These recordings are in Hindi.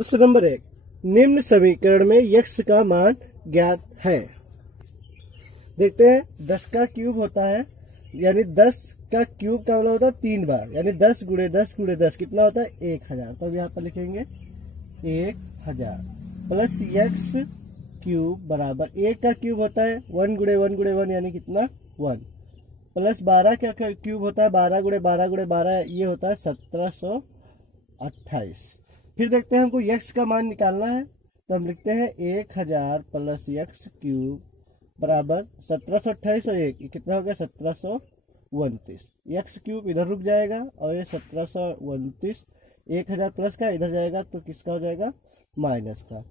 प्रश्न नंबर 1, निम्न समीकरण में x का मान ज्ञात है। देखते हैं 10 का क्यूब होता है, यानी 10 का क्यूब का मतलब होता है 3 बार, यानी 10 गुणे 10 गुणे 10 कितना होता है 1000। तो अब यहाँ पर लिखेंगे 1000 प्लस x क्यूब बराबर 1 का क्यूब होता है 1 गुणे 1 गुणे 1 यानी कितना 1, प्लस 12 का क्यूब होता है 12 गुणे 12 गुणे 12 ये होता है 1728। फिर देखते हैं हमको x का मान निकालना है, तो हम लिखते हैं 1000 प्लस x क्यूब बराबर 1728 और 1 कितना हो गया 1729। x क्यूब इधर रुक जाएगा और ये 1729 1000 प्लस का इधर जाएगा तो किसका हो जाएगा माइनस का,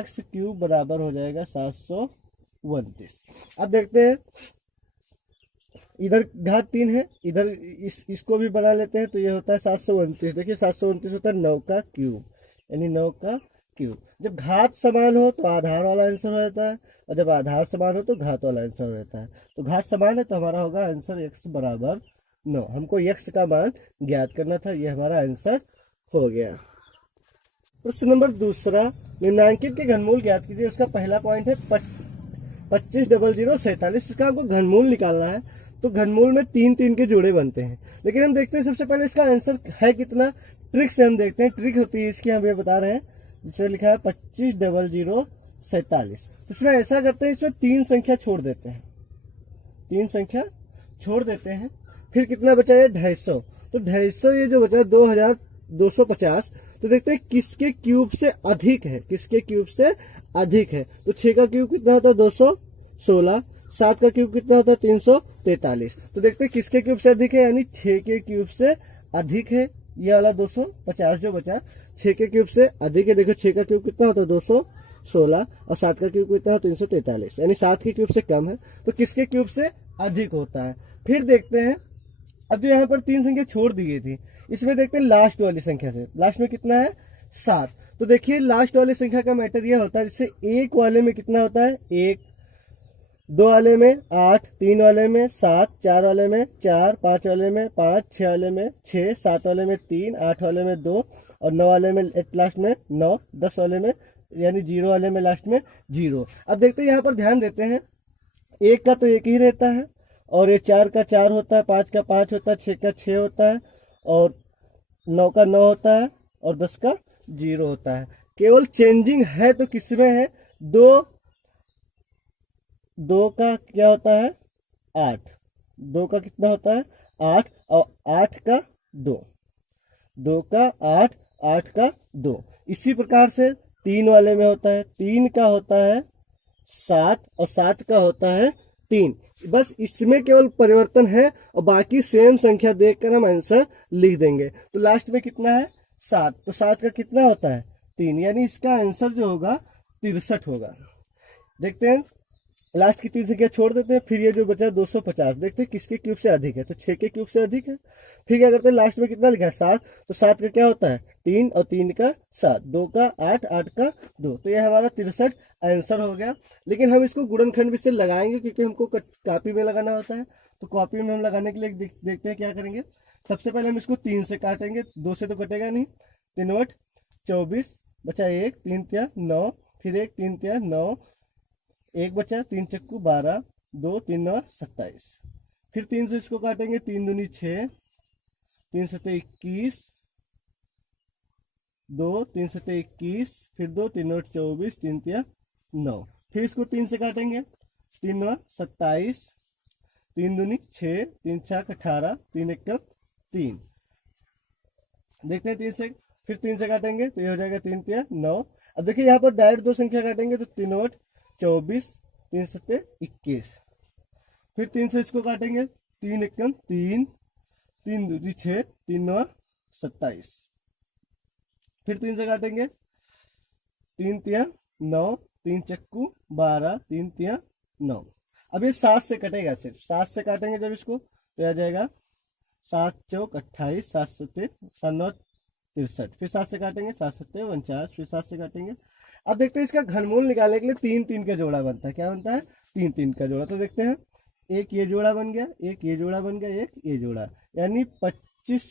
x क्यूब बराबर हो जाएगा 729। अब देखते हैं इधर घात 3 है, इधर इसको भी बना लेते हैं तो ये होता है 729। देखिए 729 होता है 9 का क्यूब, यानी 9 का क्यूब। जब घात समान हो तो आधार वाला आंसर हो जाता है और जब आधार समान हो तो घात वाला आंसर हो जाता है। तो घात समान है तो हमारा होगा आंसर x बराबर 9। हमको x का मान ज्ञात करना था, ये हमारा आंसर हो गया। प्रश्न नंबर 2, निम्नांकित के घनमूल ज्ञात कीजिए। उसका पहला पॉइंट है 250047। इसका हमको घनमूल निकालना है, तो घनमूल में 3 के जोड़े बनते हैं। लेकिन हम देखते हैं सबसे पहले इसका आंसर है कितना, ट्रिक से हम देखते हैं। ट्रिक होती है इसकी, हम ये बता रहे हैं, जिसमें लिखा है 250047। तो इसमें ऐसा करते हैं, इसमें 3 संख्या छोड़ देते हैं, 3 संख्या छोड़ देते हैं। फिर कितना बचा है 250, तो 250 ये जो बचा 2250। तो देखते हैं किसके क्यूब से अधिक है, किसके क्यूब से अधिक है। तो 6 का क्यूब कितना होता है 216, 7 का क्यूब कितना होता है 343। तो देखते हैं किसके क्यूब से अधिक है, यानी 6 के क्यूब से अधिक है। ये वाला 250 जो बचा 6 के क्यूब से अधिक है। देखो 6 का क्यूब कितना होता है 216 और 7 का क्यूब कितना है 343, यानी 7 के क्यूब से कम है, तो किसके क्यूब से अधिक होता है। फिर देखते हैं, अब जो यहाँ पर 3 संख्या छोड़ दी गई थी, इसमें देखते हैं लास्ट वाली संख्या से, लास्ट में कितना है 7। तो देखिए लास्ट वाली संख्या का मैटर यह होता है, जैसे 1 वाले में कितना होता है 1, 2 वाले में 8, 3 वाले में 7, 4 वाले में 4, 5 वाले में 5, 6 वाले में 6, 7 वाले में 3, 8 वाले में 2 और 9 वाले में लास्ट में 9, 10 वाले में यानी 0 वाले में लास्ट में 0। अब देखते हैं यहाँ पर ध्यान देते हैं, 1 का तो 1 ही रहता है और ये 4 का 4 होता है, 5 का 5 होता है, 6 का 6 होता है और 9 का 9 होता है और 10 का 0 होता है। केवल चेंजिंग है तो किसमें है 2 का क्या होता है 8, 2 का कितना होता है 8 और 8 का 2, 2 का 8, 8 का 2। इसी प्रकार से 3 वाले में होता है, 3 का होता है 7 और 7 का होता है 3। बस इसमें केवल परिवर्तन है और बाकी सेम संख्या देखकर हम आंसर लिख देंगे। तो लास्ट में कितना है 7, तो 7 का कितना होता है 3, यानी इसका आंसर जो होगा 63 होगा। देखते हैं लास्ट की 3 संख्या छोड़ देते हैं, फिर ये जो बचा 250, देखते हैं किसके क्यूब से अधिक है, तो 6 के क्यूब से अधिक है। फिर क्या करते हैं लास्ट में कितना लिखा है 7, तो 7 का क्या होता है 3 और 3 का 7, 2 का 8, 8 का 2। तो ये हमारा 63 आंसर हो गया। लेकिन हम इसको गुणनखंड भी से लगाएंगे क्योंकि हमको कॉपी में लगाना होता है। तो कॉपी में हम लगाने के लिए देखते हैं क्या करेंगे। सबसे पहले हम इसको 3 से काटेंगे, 2 से तो कटेगा नहीं। 3 × 8 24 बचा 1, 3 × 9, फिर 1 3 × 9, 1 बचा, 3 चक्कू 12, 2 3 9 27। फिर 3 से इसको काटेंगे, 3 दूनी 6, 3 7 21, 2 3 7 21, फिर 2 3 8 24, 3 3 9। फिर इसको 3 से काटेंगे, 3 9 27, 3 दूनी 6, 3 6 18, 3 1 3। देखते हैं 3 से, फिर 3 से काटेंगे तो ये हो जाएगा 3 3 9। अब देखिए यहाँ पर डायरेक्ट 2 संख्या काटेंगे तो 3 8 24, 3 7 21। फिर 3 से इसको काटेंगे, 3 1 3, 3 2 6, 3 9 27। फिर 3 से काटेंगे, 3 3 9, 3 चक्कू 12, 3 3 9। अब ये 7 से कटेगा, सिर्फ 7 से काटेंगे जब इसको तो आ जाएगा 7 चौक 28, 7 7 7 9 63। फिर 7 से काटेंगे, 7 7 49, फिर 7 से काटेंगे। अब देखते हैं इसका घनमूल निकालने के लिए 3 3 का जोड़ा बनता है। क्या बनता है 3 3 का जोड़ा। तो देखते हैं, एक ये जोड़ा बन गया, एक ये जोड़ा बन गया, एक ये जोड़ा, यानी 25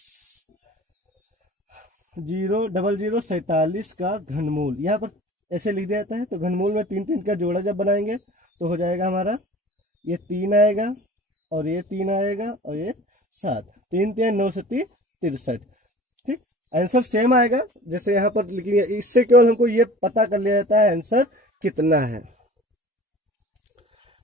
00047 का घनमूल, यहाँ पर ऐसे लिख दिया जाता है। तो घनमूल में 3 का जोड़ा जब बनाएंगे तो हो जाएगा हमारा, ये 3 आएगा और ये 3 आएगा और ये 7, 3 3 9 7 63। ठीक, आंसर सेम आएगा जैसे यहाँ पर लिखेंगे। इससे केवल हमको ये पता कर लिया जाता है आंसर कितना है।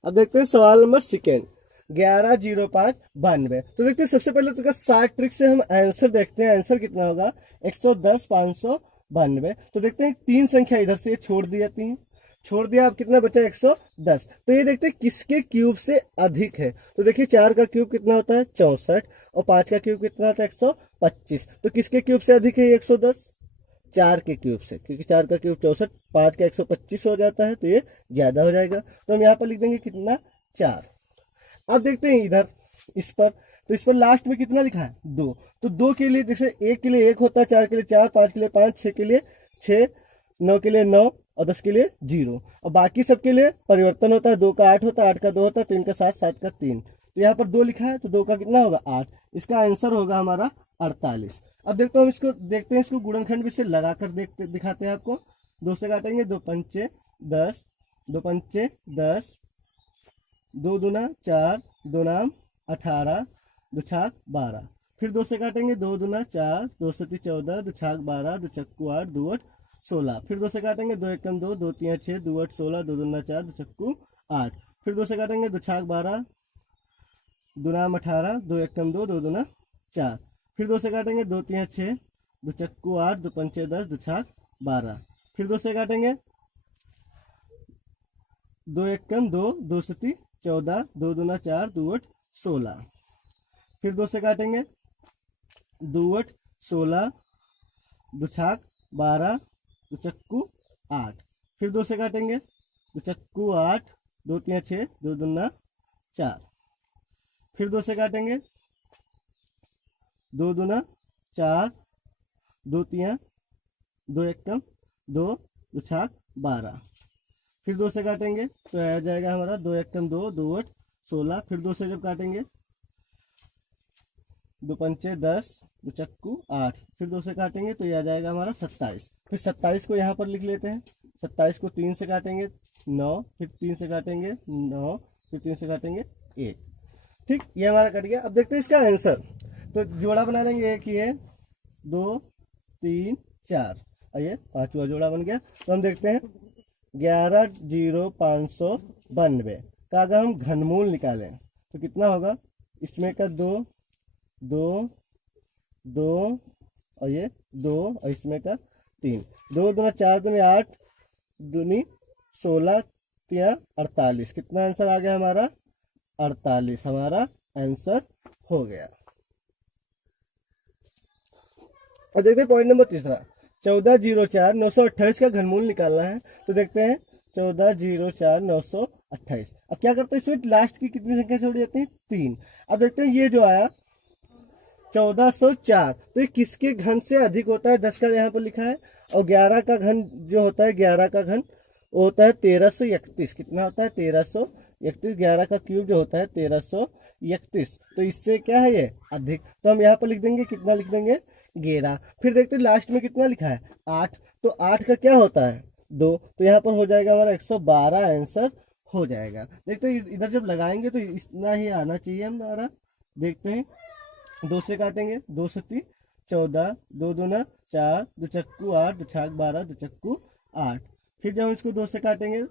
अब देखते हैं सवाल नंबर सेकेंड, 110592। तो देखते हैं सबसे पहले तो शॉर्ट ट्रिक से हम आंसर देखते हैं, आंसर कितना होगा 110 592। तो देखते हैं 3 संख्या इधर से छोड़ दी जाती है, छोड़ दिया, अब कितना बचा 110। तो ये देखते हैं किसके क्यूब से अधिक है। तो देखिए 4 का क्यूब कितना होता है 64 और 5 का क्यूब कितना होता है 125। तो किसके क्यूब से अधिक है 110, 4 के क्यूब से, क्योंकि 4 का क्यूब 64, 5 का 125 हो जाता है तो ये ज्यादा हो जाएगा। तो हम यहाँ पर लिख देंगे कितना 4। अब देखते हैं इधर इस पर, तो इस पर लास्ट में कितना लिखा है 2। तो 2 के लिए जैसे 1 के लिए 1 होता है, 4 के लिए 4, 5 के लिए 5, 6 के लिए 6, 9 के लिए 9 और 10 के लिए 0। और बाकी सबके लिए परिवर्तन होता है, 2 का 8 होता है, 8 का 2 होता है, 3 का 7, 7 का 3। तो यहाँ पर 2 लिखा है तो 2 का कितना होगा 8। इसका आंसर होगा हमारा 48। अब देखते हैं इसको, देखते हैं इसको गुणनखंड भी से लगाकर देखते दिखाते हैं आपको। 2 से काटेंगे 2 पंचे 10, 2 पंचे 10, 2 दूना 4, 2 नाम 18, 2 छाक 12। फिर 2 से काटेंगे 2 दूना 4, 2 सती 14, 2 छाक 12, 2 चक्कू 8, 2 8 16। फिर 2 से काटेंगे 2 एकम 2, 2 3 6, 2 8 16, 2 दूना 4, 2 चक्कू 8। फिर 2 से काटेंगे 2 छाक 12, 2 नाम 18, 2 एकम 2, 2 दूना 4। फिर 2 से काटेंगे 2 3 6, 2 चक्कू 8, 2 पंचे 10, 2 छाक 12। फिर 2 से काटेंगे 2 एकम 2, 2 सती 14, 2 दूना 4, 2 8 16। फिर 2 से काटेंगे 2 8 16, 2 छाक 12, 2 चक्कू 8। फिर 2 से काटेंगे 2 चक्कू 8, 2 3 6, 2 दूना 4। फिर 2 से काटेंगे 2 दूना 4, 2 3, 2 एकम 2, 2 छाक 12। फिर 2 से काटेंगे तो आ जाएगा हमारा 2 एकम 2, 2 8 16। फिर 2 से जब काटेंगे 2 पंचे 10, 2 चक्कू 8। फिर 2 से काटेंगे तो ये आ जाएगा हमारा 27। फिर 27 को यहाँ पर लिख लेते हैं। 27 को 3 से काटेंगे 9, फिर 3 से काटेंगे 9, फिर 3 से काटेंगे 1। ठीक, ये हमारा कट गया। अब देखते हैं इसका आंसर। तो जोड़ा बना लेंगे, एक ये 2 3 4 और ये 5वां जोड़ा बन गया। तो हम देखते हैं 110592 का अगर हम घनमूल निकालें तो कितना होगा, इसमें का 2 2 2 और ये 2 और इसमें का 3, 2 दूना 4 दूनी 8 दूनी 16 या 48। कितना आंसर आ गया हमारा 48 हमारा आंसर हो गया। और देखते हैं पॉइंट नंबर तीसरा, 1404 928 का घनमूल निकालना है। तो देखते हैं 1404 928। अब क्या करते हैं, इसमें लास्ट की कितनी संख्या छोड़ जाती है 3। अब देखते हैं ये जो आया 1404, तो ये किसके घन से अधिक होता है, 10 का यहाँ पर लिखा है। और 11 का घन जो होता है, 11 का घन वो होता है 1331। कितना होता है 1331। 11 का क्यूब जो होता है 1331। तो इससे क्या है ये अधिक। तो हम यहाँ पर लिख देंगे, कितना लिख देंगे 11। फिर देखते हैं लास्ट में कितना लिखा है 8। तो 8 का क्या होता है 2। तो यहाँ पर हो जाएगा हमारा 112 आंसर हो जाएगा। देखते हैं इधर जब लगाएंगे तो इतना ही आना चाहिए हमारा। देखते हैं 2 से काटेंगे 2 सती 14, 2 दूना 4, 2 चक्कू 8, 2 छाक 12, 2 चक्कू 8। फिर जब हम इसको 2 से काटेंगे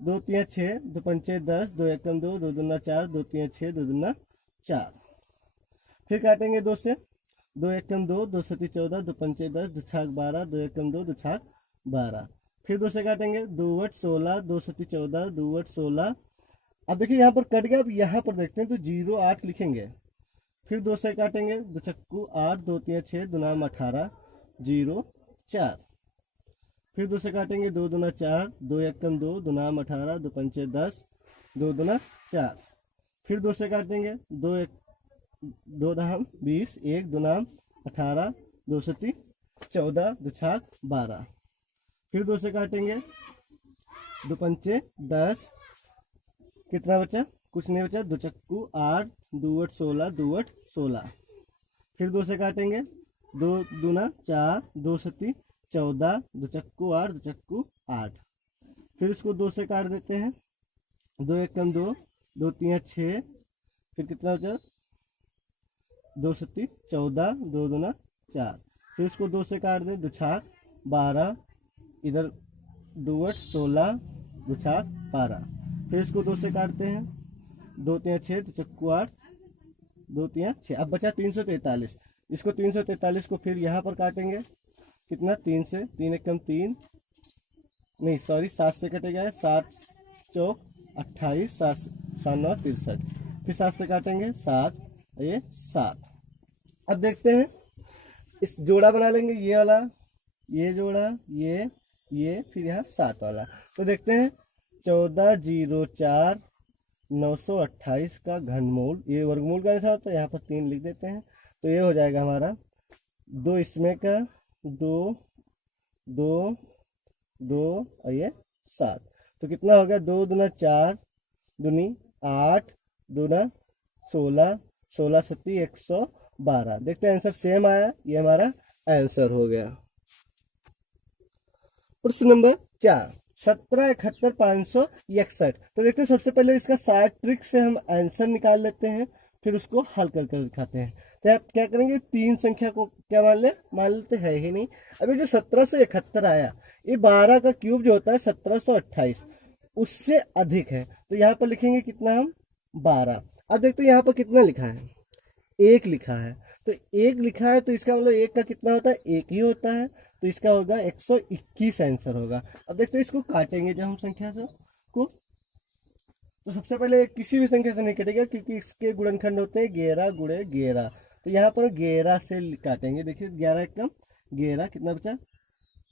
2 3 6, 2 पंचे 10, 2 एकम 2, 2 दूना 4, 2 3 6, 2 दूना 4। फिर काटेंगे 2 से 2 एकम 2, 2 सती 14, 2 पंचे 10, 2 छाक 12, 2 एकम 2, 2 छाक 12। फिर 2 से काटेंगे 2 8 16, 2 सती 14, 2 8 16। अब देखिए यहाँ पर कट गया। अब यहाँ पर देखते हैं तो 0 8 लिखेंगे। फिर 2 से काटेंगे 2 चक्कू 8, 2 3 6, 2 नाम 18, 0 4। फिर 2 से काटेंगे 2 दूना 4, 2 एकम 2, 2 नाम 18, 2 पंचे 10, 2 दूना 4। फिर 2 से काटेंगे 2 दाम 20, 1 2 नाम 18, 2 सती 14, 2 छाक 12। फिर 2 से काटेंगे 2 पंचे 10, कितना बचा कुछ नहीं बचा, 2 चक्कू 8, 2 8 16, 2 8 16। फिर 2 से काटेंगे दो दूना 4, 2 सती 14, 2 चक्कू 8, 2 चक्कू 8। फिर इसको 2 से काट देते हैं, 2 एकम 2, 2 तिया 6, फिर कितना बचा 2 सती 14, 2 दूना 4। फिर इसको 2 से काट दें, 2 छाक 12, इधर 2 8 16, 2 छाक 12। फिर इसको 2 से काटते हैं, 2 तिया 6, 2 चक्कू 8, 2 तिया 6। अब बचा 343। इसको 343 को फिर यहाँ पर काटेंगे, कितना 3 से, 3 एकम 3, नहीं सॉरी 7 से कटेगा, 7 चौक 28, 7 9 63। फिर 7 से काटेंगे 7, ये 7। अब देखते हैं इस जोड़ा बना लेंगे, ये वाला, ये जोड़ा, ये फिर यहाँ 7 वाला। तो देखते हैं 1404 928 का घनमूल, ये वर्गमूल का ऐसा होता है, यहाँ पर 3 लिख देते हैं। तो ये हो जाएगा हमारा 2 इसमें का 2 2 2 और ये 7। तो कितना हो गया 2 दूना 4, दूनी 8, दूना 16, 16 सत्ती 112। देखते हैं आंसर सेम आया, ये हमारा आंसर हो गया। प्रश्न नंबर 4, 17 71 561। तो देखते हैं सबसे पहले इसका 60 ट्रिक से हम आंसर निकाल लेते हैं, फिर उसको हल कर दिखाते हैं। तो आप क्या करेंगे, 3 संख्या को क्या मान लेते हैं ही नहीं। अभी जो 1771 आया, ये 12 का क्यूब जो होता है 1728 उससे अधिक है, तो यहाँ पर लिखेंगे कितना हम 12। अब देखते हैं यहाँ पर कितना लिखा है, 1 लिखा है। तो 1 लिखा है तो इसका मतलब 1 का कितना होता है, 1 ही होता है। तो इसका होगा 121 आंसर होगा। अब देखते हैं इसको काटेंगे जब हम संख्या से को, तो सबसे पहले किसी भी संख्या से नहीं कटेगा क्योंकि इसके गुणनखंड होते हैं 11 गुणे 11। तो यहाँ पर 11 से काटेंगे। देखिए 11 एकम 11, कितना बचा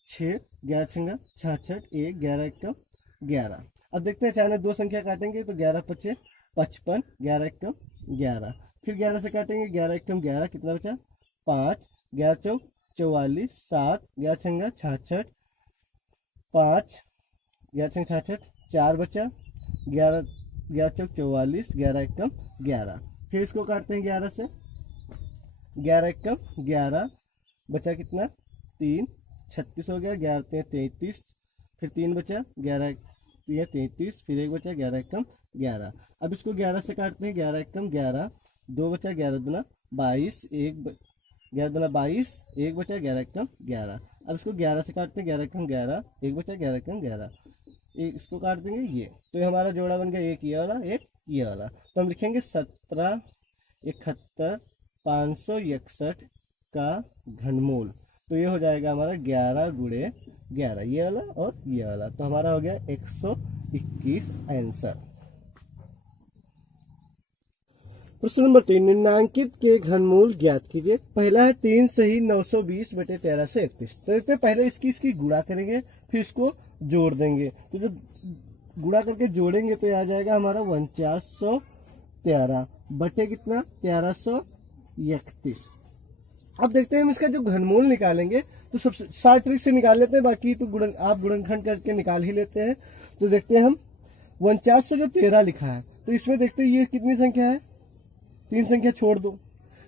6, 11 छंगा 66, 1 11 एकम 11। अब देखते हैं अचानक 2 संख्या काटेंगे तो 11 पचे 55, 11 एकम 11। फिर 11 से काटेंगे, 11 एकम 11, कितना बचा 5, 11 चौक 44, 7, 11 छंगा 66, 5, 11 छंग 66, 4 बचा, 11 चौक 44, 11 एकम 11। फिर इसको काटते हैं 11 से, 11 एकम 11, बचा कितना 3, 36 हो गया, 11 33, फिर 3 बचा, 11 33, फिर 1 बचा 11 एकम 11। अब इसको 11 से काटते हैं, 11 एकम 11, 2 बचा, 11 दूना 22, 11 दूना 22, 1 बचा 11 एकम 11। अब इसको 11 से काटते हैं, 11 एकम 11, 1 बचा 11 एकम 11, इसको काट देंगे ये। तो ये हमारा जोड़ा बन गया, एक ये वाला एक ये वाला। तो हम लिखेंगे 17 71 561 का घनमूल। तो ये हो जाएगा हमारा 11 गुणे 11, ये वाला और ये वाला। तो हमारा हो गया 121 आंसर। प्रश्न नंबर 3, निम्नांकित के घनमूल ज्ञात कीजिए। पहला है 3 सही 920 बटे 1331। तो देखते हैं पहले इसकी गुणा करेंगे, फिर इसको जोड़ देंगे। तो जब गुणा करके जोड़ेंगे तो आ जाएगा हमारा 4913 बटे कितना 1331। अब देखते हैं हम इसका जो घनमूल निकालेंगे तो सब 60 ट्रिक से निकाल लेते हैं, बाकी तो आप गुणनखंड करके निकाल ही लेते हैं। तो देखते हैं हम 49 जो 13 लिखा है, तो इसमें देखते हैं ये कितनी संख्या है, 3 संख्या छोड़ दो,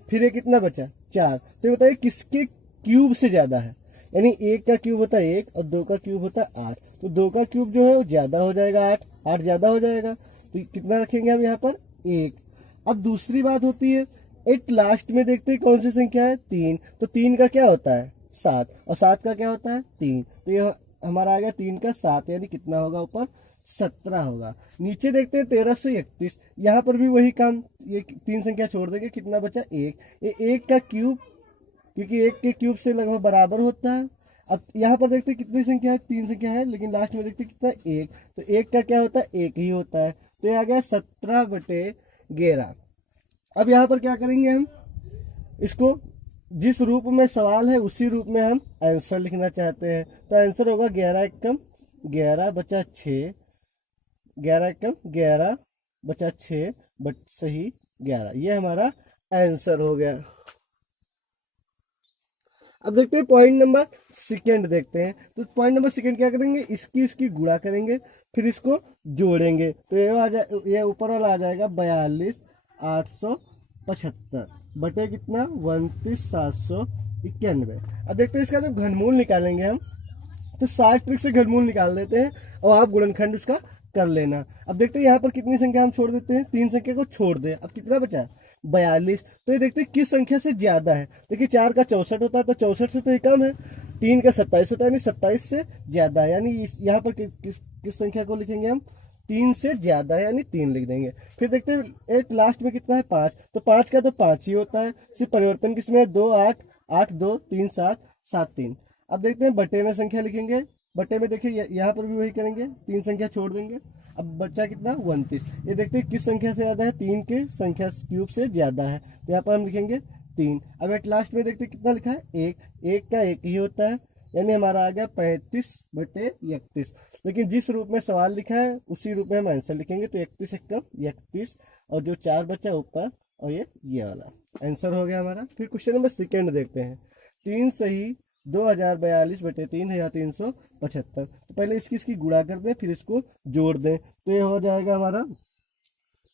फिर ये कितना बचा 4। तो ये बताइए किसके क्यूब से ज्यादा है, यानी 1 का क्यूब होता है 1 और 2 का क्यूब होता है 8। तो 2 का क्यूब जो है वो ज्यादा हो जाएगा, 8 ज्यादा हो जाएगा। तो कितना रखेंगे हम यहाँ पर 1। अब दूसरी बात होती है एट लास्ट में देखते हैं कौन सी संख्या है 3। तो 3 का क्या होता है 7 और 7 का क्या होता है 3। तो ये हमारा आ गया 3 का 7, यानी कितना होगा ऊपर 17 होगा। नीचे देखते हैं 1331, यहाँ पर भी वही काम, ये 3 संख्या छोड़ देंगे, कितना बचा 1। ये 1 का क्यूब, क्योंकि 1 के क्यूब से लगभग बराबर होता है। अब यहाँ पर देखते हैं कितनी संख्या है, 3 संख्या है, लेकिन लास्ट में देखते हैं कितना 1। तो 1 का क्या होता है 1 ही होता है। तो ये आ गया 17 बटे 11। अब यहाँ पर क्या करेंगे, हम इसको जिस रूप में सवाल है उसी रूप में हम आंसर लिखना चाहते हैं। तो आंसर होगा 11 एकम 11 बचा 6, 11 एकम 11 बचा 6 बट सही 11, ये हमारा आंसर हो गया। अब देखते हैं पॉइंट नंबर सेकंड देखते हैं। तो पॉइंट नंबर सेकंड क्या करेंगे, इसकी गुणा करेंगे, फिर इसको जोड़ेंगे। तो ये ऊपर वाला आ जाएगा 42875 बटे कितना 29775। 91। अब देखते हैं इसका जब घनमूल निकालेंगे हम, तो 60 ट्रिक से घनमूल निकाल देते हैं और आप गुणनखंड उसका कर लेना। अब देखते हैं यहाँ पर कितनी संख्या हम छोड़ देते हैं, 3 संख्या को छोड़ दें। अब कितना बचा, 42। तो ये देखते हैं किस संख्या से ज्यादा है। देखिए 4 का 64 होता है, तो 64 से तो ये कम है। 3 का 27 होता है, यानी 27 से ज्यादा है। यानी यहाँ पर किस संख्या को लिखेंगे हम, 3 से ज्यादा है, यानी 3 लिख देंगे। फिर देखते हैं एक लास्ट में कितना है, 5। तो 5 का तो 5 ही होता है, सिर्फ परिवर्तन किसमें है, 2 8 8 2 3 7 7 3। अब देखते हैं बटे में संख्या लिखेंगे। बटे में देखिए यहाँ पर भी वही करेंगे, 3 संख्या छोड़ देंगे। अब बच्चा कितना, 29। ये देखते हैं किस संख्या से ज्यादा है, 3 के संख्या क्यूब से ज्यादा है, तो यहाँ पर हम लिखेंगे 3। अब एट लास्ट में देखते हैं कितना लिखा है, 1। 1 का 1 ही होता है, यानी हमारा आ गया 35/31। लेकिन जिस रूप में सवाल लिखा है उसी रूप में हम आंसर लिखेंगे। तो 31 एकम 31, और जो 4 बचा ऊपर, और ये वाला आंसर हो गया हमारा। फिर क्वेश्चन नंबर सेकेंड देखते हैं। 3 सही 2042/3375। तो पहले इसकी गुणा कर दें, फिर इसको जोड़ दें, तो ये हो जाएगा हमारा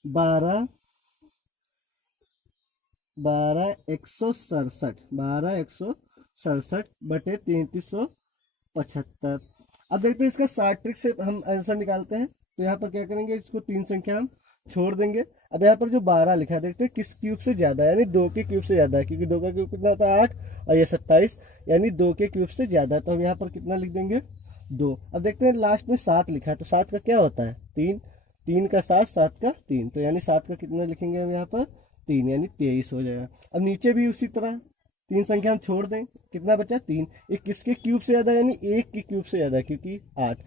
12167/3375। अब देखते हैं इसका 60 ट्रिक से हम आंसर निकालते हैं। तो यहाँ पर क्या करेंगे, इसको 3 संख्या हम छोड़ देंगे। अब यहाँ पर जो 12 लिखा है, देखते हैं किस क्यूब से ज्यादा है, यानी 2 के क्यूब से ज्यादा है, क्योंकि 2 का क्यूब कितना होता है, 8, और ये 27, यानी 2 के क्यूब से ज्यादा है। तो हम यहाँ पर कितना लिख देंगे, 2। अब देखते हैं लास्ट में 7 लिखा है, तो 7 का क्या होता है, 3। 3 का 7, 7 का 3, तो यानी 7 का कितना लिखेंगे हम यहाँ पर, 3, यानी 23 हो जाएगा। अब नीचे भी उसी तरह 3 संख्या हम छोड़ दें, कितना बचा, 3। एक किसके क्यूब से ज्यादा, यानी 1 के क्यूब से ज्यादा, क्योंकि 8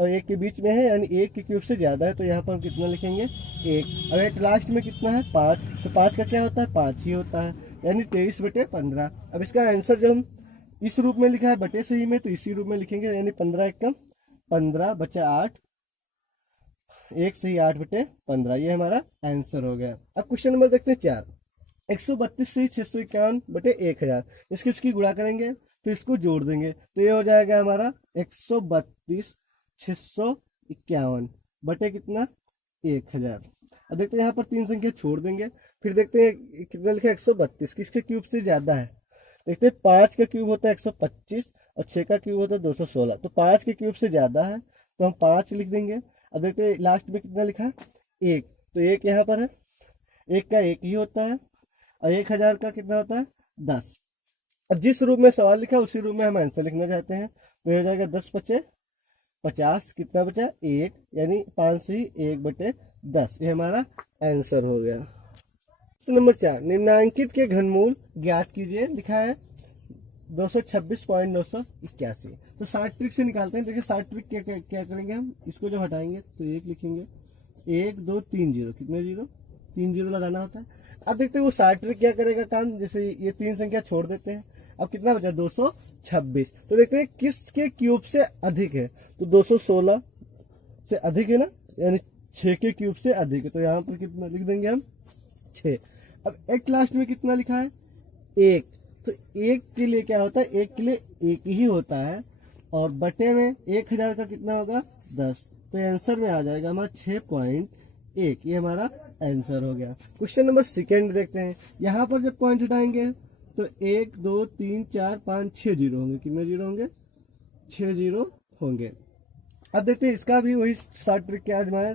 और 1 के बीच में है, यानी 1 के क्यूब से ज्यादा है। तो यहाँ पर हम कितना लिखेंगे, 1। अब एक लास्ट में कितना है, 5। तो 5 का क्या होता है, 5 ही होता है, यानी 23/15। अब इसका आंसर जब हम इस रूप में लिखा है बटे सही में, तो इसी रूप में लिखेंगे, यानी 15 एकम 15 बचा 8, 1 सही 8/15। ये हमारा आंसर हो गया। अब क्वेश्चन नंबर देखते हैं 4। 132 सही 651/1000। इसकी गुणा करेंगे, तो इसको जोड़ देंगे, तो ये हो जाएगा हमारा 132 651 बटे कितना, 1000। अब देखते हैं यहाँ पर 3 संख्या छोड़ देंगे, फिर देखते हैं कितना लिखा है, 132 किसके क्यूब से ज्यादा है। देखते हैं 5 का क्यूब होता है 125, और 6 का क्यूब होता है 216। तो 5 के क्यूब से ज्यादा है, तो हम 5 लिख देंगे। अब देखते हैं लास्ट में कितना लिखा है, 1। तो 1 यहाँ पर है, 1 का 1 ही होता है, और 1000 का कितना होता है, 10। अब जिस रूप में सवाल लिखा है उसी रूप में हम आंसर लिखना चाहते हैं। तो हो जाएगा 10 बचे 50, कितना बचा, 1, यानी 5 से ही 1/10। ये हमारा आंसर हो गया। नंबर 4, निम्नांकित के घनमूल ज्ञात कीजिए। लिखा है 226.981। तो 60 ट्रिक से निकालते हैं। देखिए 60 ट्रिक क्या करेंगे हम, इसको जब हटाएंगे तो 1 लिखेंगे, 1 2 3 0, कितने 0, 3 0 लगाना होता है। अब देखते हैं वो 60 ट्रिक क्या करेगा काम, जैसे ये 3 संख्या छोड़ देते हैं। अब कितना बचा, 226। तो देखते हैं किसके क्यूब से अधिक है, तो 216 से अधिक है ना, यानी 6 के क्यूब से अधिक है। तो यहाँ पर कितना लिख देंगे हम, 6। अब एक लास्ट में कितना लिखा है, 1। तो 1 के लिए क्या होता है, 1 के लिए 1 ही होता है, और बटे में 1000 का कितना होगा, 10। तो आंसर में आ जाएगा हमारा 6.1। ये हमारा आंसर हो गया। क्वेश्चन नंबर सेकेंड देखते हैं। यहाँ पर जब पॉइंट उठाएंगे तो 1 2 3 4 5 6 जीरो होंगे, कितने जीरो होंगे, 6 जीरो होंगे। अब देखते हैं इसका भी वही 60 ट्रिक के आजमाया।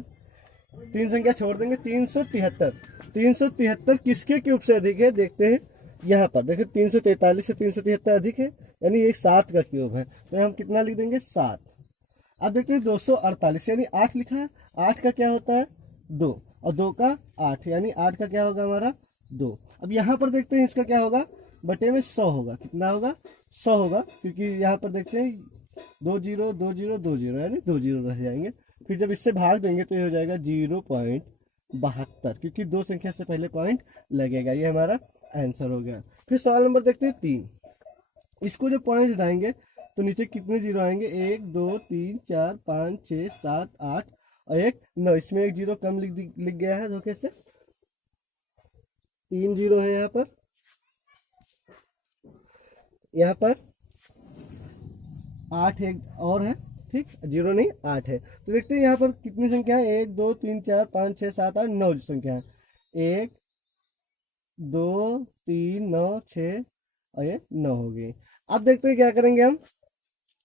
3 संख्या छोड़ देंगे, 373। 373 किसके क्यूब से अधिक है, देखते हैं यहाँ पर। देखिए 343 से 373 अधिक है, यानी ये 7 का क्यूब है, तो हम कितना लिख देंगे, 7। अब देखते हैं 248, यानी 8 लिखा है, 8 का क्या होता है, 2, और 2 का 8, यानी 8 का क्या होगा हमारा, 2। अब यहाँ पर देखते हैं इसका क्या होगा, बटे में 100 होगा, कितना होगा, 100 होगा, क्योंकि यहाँ पर देखते हैं 2 0 2 0 2 0, यानी 2 0 रह जाएंगे। फिर जब इससे भाग देंगे तो ये हो जाएगा 0.72, क्योंकि 2 संख्या से पहले पॉइंट लगेगा। ये हमारा आंसर हो गया। फिर सवाल नंबर देखते हैं 3। इसको जो पॉइंट उठाएंगे तो नीचे कितने जीरो आएंगे, 1 2 3 4 5 6 7 8 और 1 9। इसमें 1 जीरो कम लिख गया है धोखे से, 3 जीरो है यहाँ पर 8 एक और है, ठीक, जीरो नहीं 8 है। तो देखते हैं यहाँ पर कितनी संख्या है, 1 2 3 4 5 6 7 8 9 संख्या है। 1 2 3 9 6 और ये 9 होगी। अब देखते हैं क्या करेंगे हम,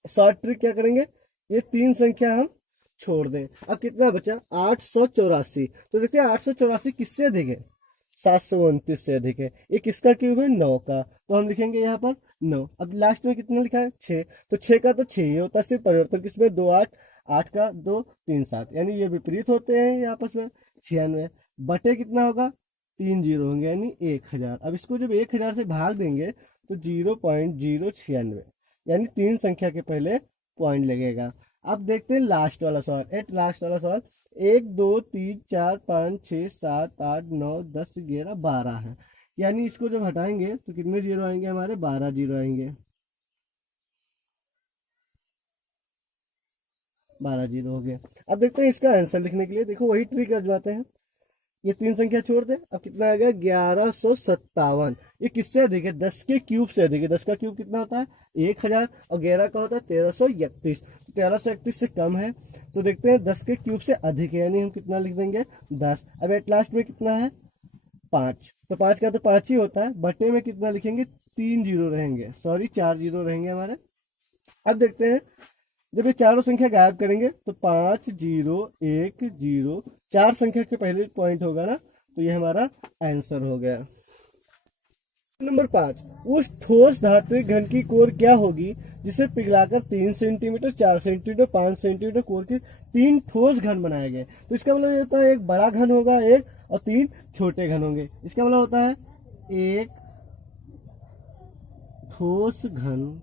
शॉर्ट ट्रिक क्या करेंगे, ये 3 संख्या हम छोड़ दें। अब कितना बचा 884। तो देखते हैं 884 किससे अधिक है, 729 से अधिक है। ये किसका क्यूब है, 9 का, तो हम लिखेंगे यहाँ पर 9। अब लास्ट में कितना लिखा है 6, तो 6 का तो 6 ही होता है, सिर्फ परिवर्तन किसमें 2 8, 8 का 2 3 7, यानी ये विपरीत होते हैं ये आपस में। 96 बटे कितना होगा 3 जीरो होंगे यानी 1000। अब इसको जब 1000 से भाग देंगे तो 0.096, यानी 3 संख्या के पहले पॉइंट लगेगा। अब देखते हैं लास्ट वाला सवाल। लास्ट वाला सवाल 1 2 3 4 5 6 7 8 9 10 11 12 है, यानी इसको जब हटाएंगे तो कितने जीरो आएंगे हमारे, 12 जीरो आएंगे, 12 जीरो हो गए। अब देखते हैं इसका आंसर लिखने के लिए, देखो वही ट्रिक आजमाते हैं। ये 3 संख्या छोड़ दे, अब कितना आ गया 1157। ये किससे अधिक है, 10 के क्यूब से अधिक है। 10 का क्यूब कितना होता है 1000, और 11 का होता है 1331। 1331 से कम है, तो देखते हैं 10 के क्यूब से अधिक है, यानी हम कितना लिख देंगे 10। अब एट लास्ट में कितना है 5, तो 5 का तो 5 ही होता है, बटे में कितना लिखेंगे 3 जीरो रहेंगे, सॉरी 4 जीरो रहेंगे हमारे। अब देखते हैं जब ये चारों संख्या गायब करेंगे तो 5 0 1 0, 4 संख्या के पहले पॉइंट होगा ना, तो ये हमारा आंसर हो गया। नंबर 5, उस ठोस धात्विक घन की कोर क्या होगी जिसे पिघलाकर 3 सेंटीमीटर 4 सेंटीमीटर 5 सेंटीमीटर कोर के 3 ठोस घन बनाए गए। तो इसका मतलब ये होता है एक बड़ा घन होगा एक, और 3 छोटे घन होंगे। इसका मतलब होता है एक ठोस घन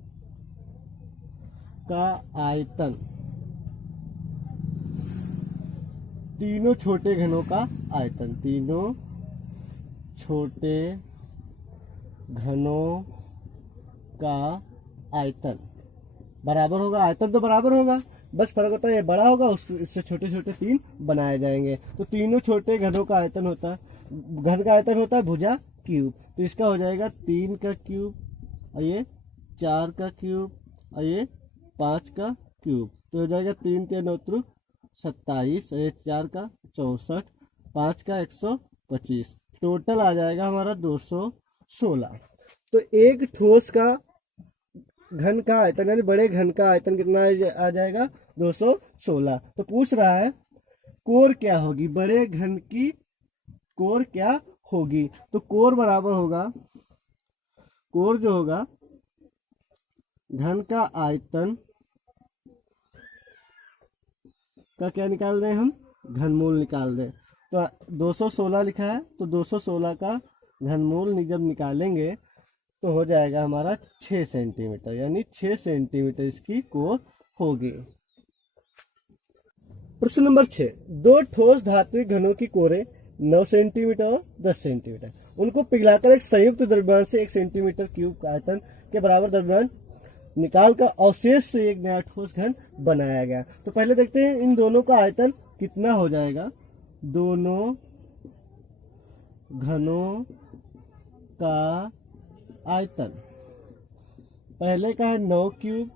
का आयतन तीनों छोटे घनों का आयतन, तीनों छोटे घनों का आयतन बराबर होगा। आयतन तो बराबर होगा, बस फर्क होता है ये बड़ा होगा, इससे छोटे छोटे 3 बनाए जाएंगे। तो तीनों छोटे घनों का आयतन होता है, घन का आयतन होता है भुजा क्यूब, तो इसका हो जाएगा 3 का क्यूब, और ये 4 का क्यूब, और ये 5 का क्यूब, तो हो जाएगा 3 के 9 त्रिक 27, 4 का 64, 5 का 125, टोटल आ जाएगा हमारा 216। तो एक ठोस का घन का आयतन यानी बड़े घन का आयतन कितना आ जाएगा 216। तो पूछ रहा है कोर क्या होगी, बड़े घन की कोर क्या होगी। तो कोर बराबर होगा, कोर जो होगा घन का आयतन का क्या निकाल रहे हैं हम, घनमूल निकाल रहे हैं। तो 216 लिखा है, तो 216 का घनमूल जब निकालेंगे तो हो जाएगा हमारा 6 सेंटीमीटर, यानी 6 सेंटीमीटर इसकी कोर होगी। प्रश्न नंबर 6, दो ठोस धात्विक घनों की कोरें 9 सेंटीमीटर और 10 सेंटीमीटर, उनको पिघलाकर एक संयुक्त द्रव्यमान से 1 सेंटीमीटर क्यूब आयतन के बराबर द्रव्यमान निकाल कर अवशेष से एक नया ठोस घन बनाया गया। तो पहले देखते हैं इन दोनों का आयतन कितना हो जाएगा। दोनों घनों का आयतन, पहले का है 9 क्यूब,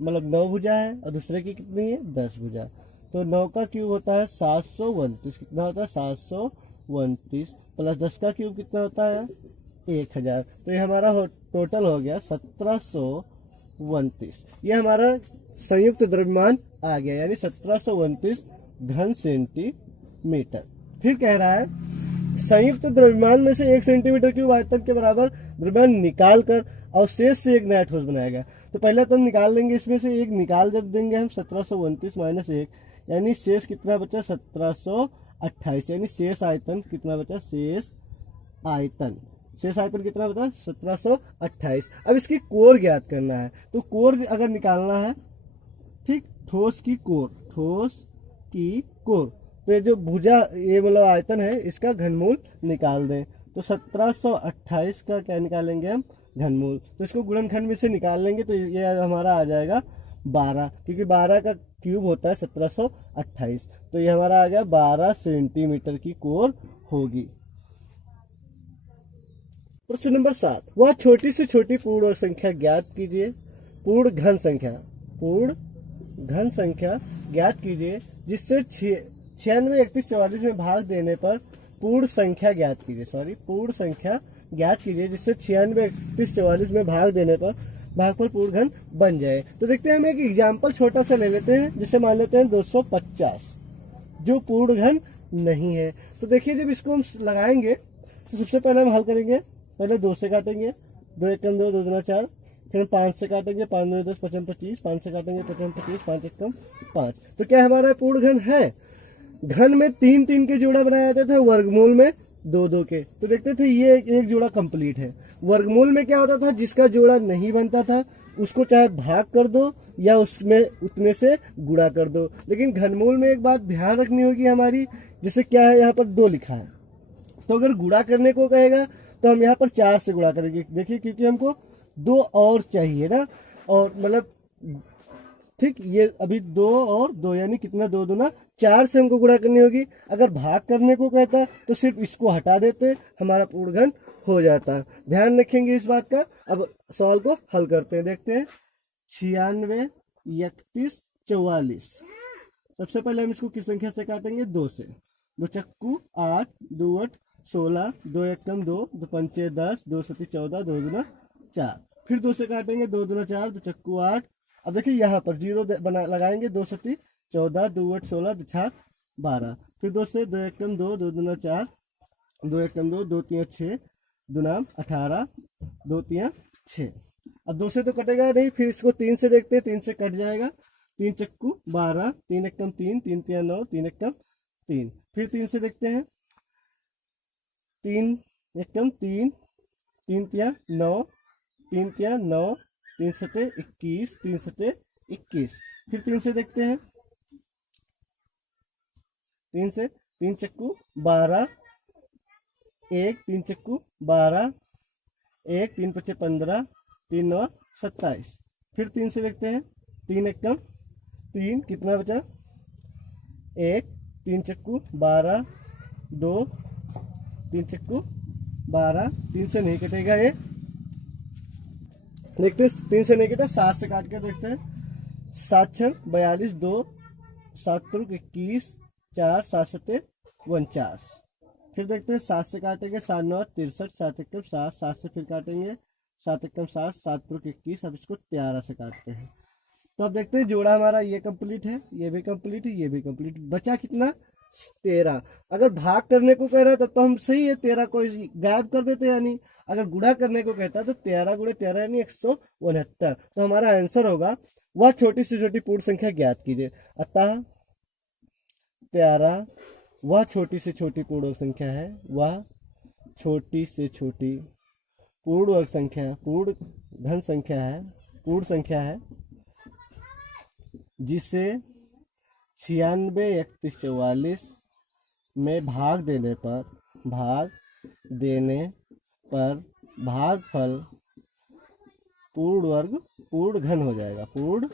मतलब 9 भुजा है, और दूसरे की कितनी है 10 भुजा। तो 9 का क्यूब होता है 729, कितना होता है 729, प्लस 10 का क्यूब कितना होता है 1000। तो ये हमारा टोटल हो गया 1729। ये हमारा संयुक्त द्रव्यमान आ गया, यानी 1729 घन सेंटीमीटर। फिर कह रहा है संयुक्त द्रव्यमान में से 1 सेंटीमीटर क्यूब आयतन के बराबर द्रव्यमान निकाल कर अवशेष से एक नया ठोस बनाया गया। तो पहले तो हम निकाल लेंगे, इसमें से एक निकाल जब देंगे हम 1729 माइनस 1, यानी शेष कितना बचा 1728, यानी शेष आयतन कितना बचा, शेष आयतन कितना बचा 1728। अब इसकी कोर ज्ञात करना है, तो कोर अगर निकालना है, ठीक, ठोस की कोर, तो ये जो भुजा ये मतलब आयतन है इसका घनमूल निकाल दें। तो 1728 का क्या निकालेंगे हम, घनमूल। तो इसको गुणनखंड में से निकाल लेंगे तो ये हमारा आ जाएगा 12, क्योंकि 12 का क्यूब होता है 1728। तो ये हमारा आ गया 12 सेंटीमीटर की कोर होगी। प्रश्न नंबर 7, वह छोटी से छोटी पूर्ण संख्या ज्ञात कीजिए, पूर्ण घन संख्या ज्ञात कीजिए जिससे 96, 31, 44 में भाग देने पर पूर्ण संख्या ज्ञात कीजिए, पूर्ण संख्या ज्ञात कीजिए जिससे 96, 31, 44 में भाग देने पर भागफल पूर्ण घन बन जाए। तो देखते हैं, हम एक एग्जाम्पल छोटा सा ले लेते हैं, जिसे मान लेते हैं 250 जो पूर्ण घन नहीं है। तो देखिए जब इसको हम लगाएंगे तो सबसे पहले हम हल करेंगे, पहले 2 से काटेंगे, 2 एकम 2, 2 दूना 4, फिर हम 5 से काटेंगे, 5 दूना 10, 55 25, 5 से काटेंगे 55 25, 5 एकम 5। तो क्या हमारा पूर्ण घन है? घन में 3 3 के जोड़ा बनाए जाते थे, वर्गमूल में 2 2 के। तो देखते थे ये एक जोड़ा कंप्लीट है। वर्गमूल में क्या होता था, जिसका जोड़ा नहीं बनता था उसको चाहे भाग कर दो या उसमें उतने से गुणा कर दो। लेकिन घनमूल में एक बात ध्यान रखनी होगी हमारी, जैसे क्या है यहाँ पर 2 लिखा है, तो अगर गुणा करने को कहेगा तो हम यहाँ पर 4 से गुणा करेंगे। देखिए क्योंकि हमको 2 और चाहिए ना, और मतलब ठीक ये अभी 2 और 2 यानी कितना, 2 दूना 4 से हमको गुणा करनी होगी। अगर भाग करने को कहता तो सिर्फ इसको हटा देते, हमारा पूर्ण घन हो जाता। ध्यान रखेंगे इस बात का। अब सवाल को हल करते हैं, देखते हैं। 96, 31, 44। सबसे पहले हम इसको किस संख्या से काटेंगे? 2 से। 2 चक्कू 8, 2 8 16, 2 एकम 2, 2 पंचे 10, 2 सती 14, 2 दूना 4। फिर 2 से काटेंगे, 2 दूना 4, 2 चक्कू 8। अब देखिए यहाँ पर 0 बना लगाएंगे, 2 सती 14, 2 8 16, 2 छाक 12। फिर 2 से 2 एकम 2, 2 दूना 4, 2 एकम 2, 2 3 6, दुनाम 18, 2 3 6। अब 2 से तो कटेगा नहीं, फिर इसको 3 से देखते हैं, 3 से कट जाएगा। 3 चक्कू 12, 3 एकम 3, 3 3 9, 3 एकम 3। फिर 3 से देखते हैं, 3 एकम 3, 3 3 9, 3 3 9, 3 सते 21, 3 सते 21। फिर 3 से देखते हैं, 3 से 3 चक्कू 12, 1 3 चक्कू 12, 1 3 पचे 15, 3 9 27। फिर 3 से देखते हैं, 3 एकम 3, कितना बचा? 1 3 चक्कू 12, 2 3 चक्कू 12, 3 से नहीं कटेगा ये। देखते हैं 3 से नहीं कटा, 7 से काट कर देखते हैं। 7 6 42, 2 7 तुक 21, 4 7 सते 49। फिर देखते हैं 7 से काटेंगे, 7 9 63, 7 एकम 7, 7 से फिर काटेंगे, 7 एकम 7, 7 तुक 21। अब इसको 13 से काटते हैं। तो अब देखते हैं जोड़ा हमारा ये कंप्लीट है, ये भी कंप्लीट है, ये भी कंप्लीट। बचा कितना? 13। अगर भाग करने को कह रहा है तब तो हम सही है, 13 को गायब कर देते, यानी अगर गुणा करने को कहता तो 13 गुणे 13 यानी 169। तो हमारा आंसर होगा, वह छोटी से छोटी पूर्ण संख्या ज्ञात कीजिए। अतः 13 वह छोटी से छोटी पूर्ण संख्या है, वह छोटी से छोटी पूर्ण वर्ग संख्या, पूर्ण घन संख्या है, पूर्ण संख्या है, जिसे 96, 31, 44 में भाग देने पर भागफल पूर्ण वर्ग पूर्ण घन हो जाएगा, पूर्ण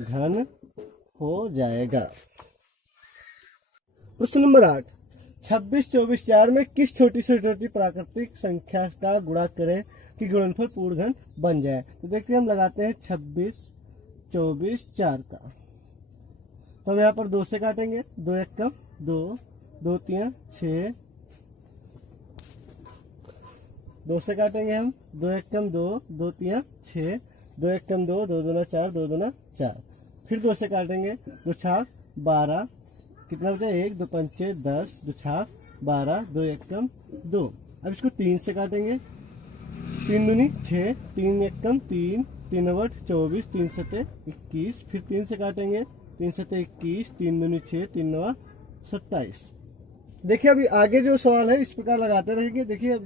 घन हो जाएगा। प्रश्न नंबर 8, 26, 24, 4 में किस छोटी से छोटी प्राकृतिक संख्या का गुणा करें कि गुणनफल पूर्ण घन बन जाए? तो देखिए हम लगाते हैं 26, 24, 4 का। तो हम यहाँ पर 2 से काटेंगे, 2 एकम 2, 2 3 6। 2 से काटेंगे हम, 2 एकम 2, 2 3 6, 2 एकम 2, 2 दूना 4, 2 दूना 4। फिर 2 से काटेंगे, 2 छाक 12, कितना बचा? 1 2 पंचे 10, 2 छाक 12, 2 एकम 2। अब इसको 3 से काटेंगे, 3 दूनी 6, 3 एकम 3, 3 9 24, 3 सते 21। फिर 3 से काटेंगे, 3 सते 21, 3 दूनी 6, 3 9 27। देखिए अभी आगे जो सवाल है इस प्रकार लगाते रहेंगे। देखिए अब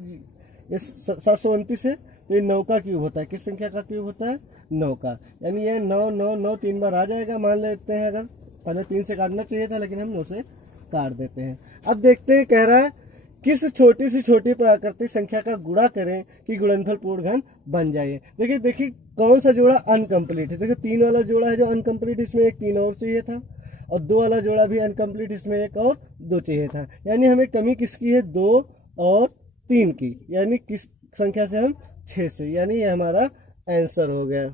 ये 729 है, तो ये 9 का क्यूब होता है। किस संख्या का क्यूब होता है? 9 का। यानी ये 9 9 9 3 बार आ जाएगा। मान लेते हैं, अगर पहले 3 से काटना चाहिए था लेकिन हम 9 से काट देते हैं। अब देखते हैं, कह रहा है किस छोटी से छोटी प्राकृतिक संख्या का गुणा करें कि गुणनफल पूर्ण घन बन जाए। देखिए कौन सा जोड़ा अनकंप्लीट है। देखिए 3 वाला जोड़ा है जो अनकंप्लीट, इसमें एक 3 और चाहिए था, और 2 वाला जोड़ा भी अनकंप्लीट, इसमें एक और 2 चाहिए था। यानी हमें कमी किसकी है? 2 और 3 की। यानी किस संख्या से? हम 6 से। यानी ये हमारा आंसर हो गया।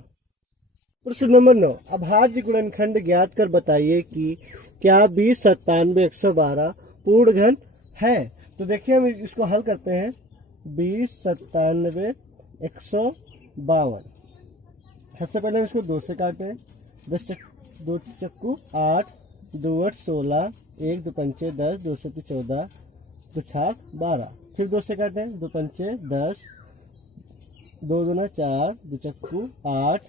प्रश्न नंबर 9, अभाज्य गुणनखंड ज्ञात कर बताइए कि क्या 20 97 112 पूर्ण घन है। तो देखिए हम इसको हल करते हैं। 20, 97, 152। सबसे पहले हम इसको 2 से काटें। 2 चक्कू 8, 2 8 16, 1 2 पंचे 10, 2 7 14, 2 छाक 12। फिर 2 से काटें। 2 पंचे 10, 2 दूना 4, 2 चक्कू 8,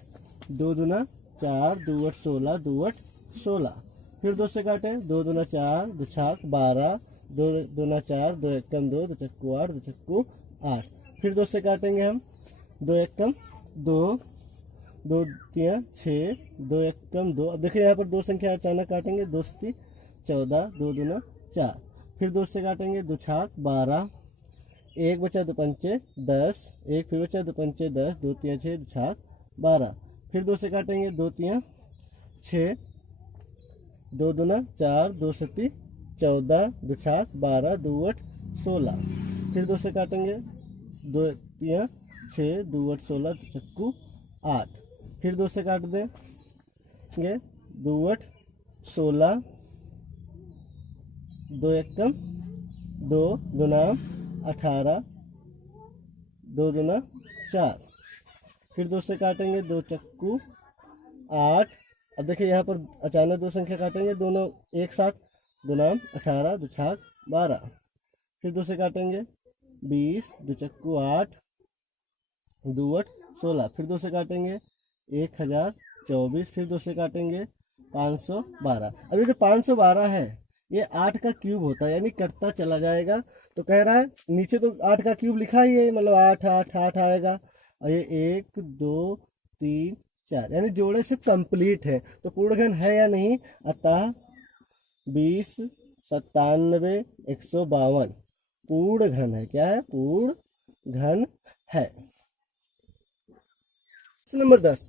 2 दूना 4, 2 8 16, 2 8 16। फिर 2 से काटें। 2 दूना 4, 2 छाक 12, 2 दूना 4, 2 एकम 2, 2 चक्कू 8, 2 चक्कू 8। फिर 2 से काटेंगे हम। 2 एकम 2, 2 3 6, 2 एकम 2। अब देखिए यहाँ पर 2 संख्या अचानक काटेंगे। 2 7 14, 2 दूना 4। फिर 2 से काटेंगे। 2 छाक 12, 1 बचा 2 पंचे 10, 1 फिर बचा 2 पंचे 10, 2 3 6, 2 छाक 12। फिर 2 से काटेंगे। 2 3 6, 2 दूना 4, 2 7 14, 2 छाक 12, 2 8 16। फिर 2 से काटेंगे। 2 3 6, 2 8 16, 2 चक्कू 8। फिर 2 से काट देंगे। 2 8 16, 2 एकम 2, दूना 18, 2 दूना 4। फिर 2 से काटेंगे। 2 चक्कू 8। अब देखिए यहाँ पर अचानक 2 संख्या काटेंगे दोनों एक साथ। 2 नाम 18, 2 छाक 12। फिर 2 से काटेंगे। 20, 2 चक्कू 8, 2 8 16। फिर 2 से काटेंगे। 1024। फिर 2 से काटेंगे। 512। अब ये जो 512 है ये 8 का क्यूब होता है, यानी कटता चला जाएगा। तो कह रहा है नीचे तो 8 का क्यूब लिखा ही है, मतलब 8 8 8 आएगा। और ये 1 2 3 4 यानी जोड़े से कंप्लीट है। तो पूर्ण घन है या नहीं? अतः 20, 97, 152 पूर्ण घन है। क्या है? पूर्ण घन है। नंबर 10,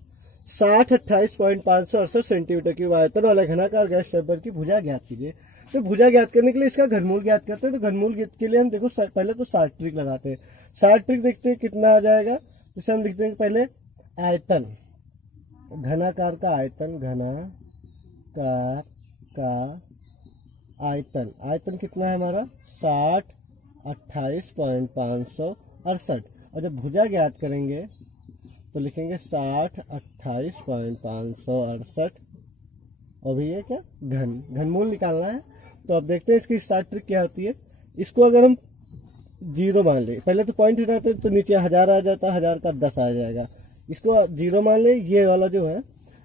60 28.568 सेंटीमीटर क्यूब आयतन वाला घनाकार गैस चैम्बर की भुजा ज्ञात कीजिए। तो भुजा ज्ञात करने के लिए इसका घनमूल ज्ञात करते हैं। तो घनमूल के लिए हम देखो पहले तो 60 ट्रिक लगाते हैं। 60 ट्रिक देखते हैं कितना आ जाएगा। जैसे हम लिखते हैं पहले आयतन, घनाकार का आयतन, घनाकार का आयतन, आयतन कितना है हमारा? 60 28.568। और जब भुजा ज्ञात करेंगे तो लिखेंगे 60 28.568। और भी ये क्या? घनमूल निकालना है। तो अब देखते हैं इसकी 60 ट्रिक क्या होती है। इसको अगर हम 0 मान ले, पहले तो पॉइंट हटाते तो नीचे 1000 आ जाता, 1000 का 10 आ जाएगा। इसको 0 मान ले। ये वाला जो है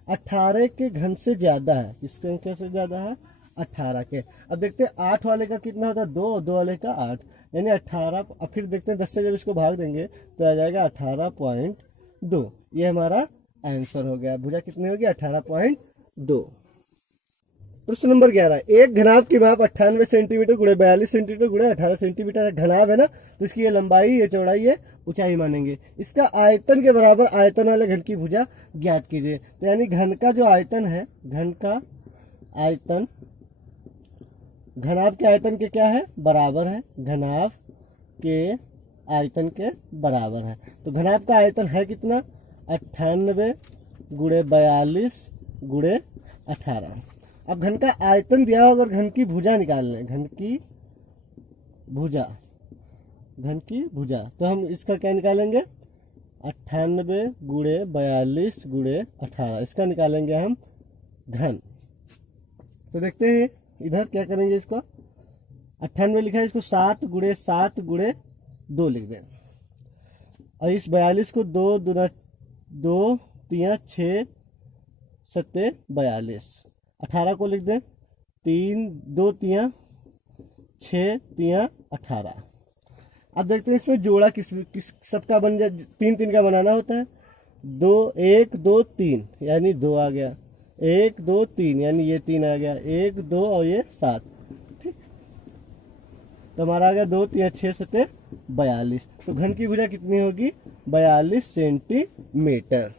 18 के घन से ज्यादा है। किस संख्या से ज्यादा है? 18 के। अब देखते हैं 8 वाले का कितना होता है? 2, 2 वाले का 8 यानी 18। अब फिर देखते हैं 10 से जब इसको भाग देंगे तो आ जाएगा 18.2। ये हमारा आंसर हो गया। भुजा कितनी होगी? 18.2। प्रश्न नंबर 11, एक घनाभ की माप 98 सेंटीमीटर गुणे 42 सेंटीमीटर गुणे 18 सेंटीमीटर है। घनाभ है ना, तो इसकी ये लंबाई, ये चौड़ाई, ये ऊंचाई मानेंगे। इसका आयतन के बराबर आयतन वाले घन की भुजा ज्ञात कीजिए। तो यानी घन का जो आयतन है, घन का आयतन घनाभ के आयतन के क्या है? बराबर है। घनाभ के आयतन के बराबर है। तो घनाभ का आयतन है कितना? 98 गुणे 42 गुणे 18। अब घन का आयतन दिया हो, अगर घन की भुजा निकाल लें, घन की भुजा, घन की भुजा, तो हम इसका क्या निकालेंगे? 98 गुणे 42 गुणे 18, इसका निकालेंगे हम घन। तो देखते हैं इधर क्या करेंगे। इसको 98 लिखा है, इसको 7 गुणे 7 गुणे 2 लिख दें। और इस 42 को 2 दूना 2 3 6 7 42। 18 को लिख दें 3 2 3 6 3 18। अब देखते हैं इसमें जोड़ा किस सबका बन जाए। 3 3 का बनाना होता है। 2 1 2 3 यानी 2 आ गया। 1 2 3 यानी ये 3 आ गया। 1 2 और ये 7। ठीक, तो हमारा आ गया 2 3 6 7 42। तो घन की भुजा कितनी होगी? 42 सेंटीमीटर।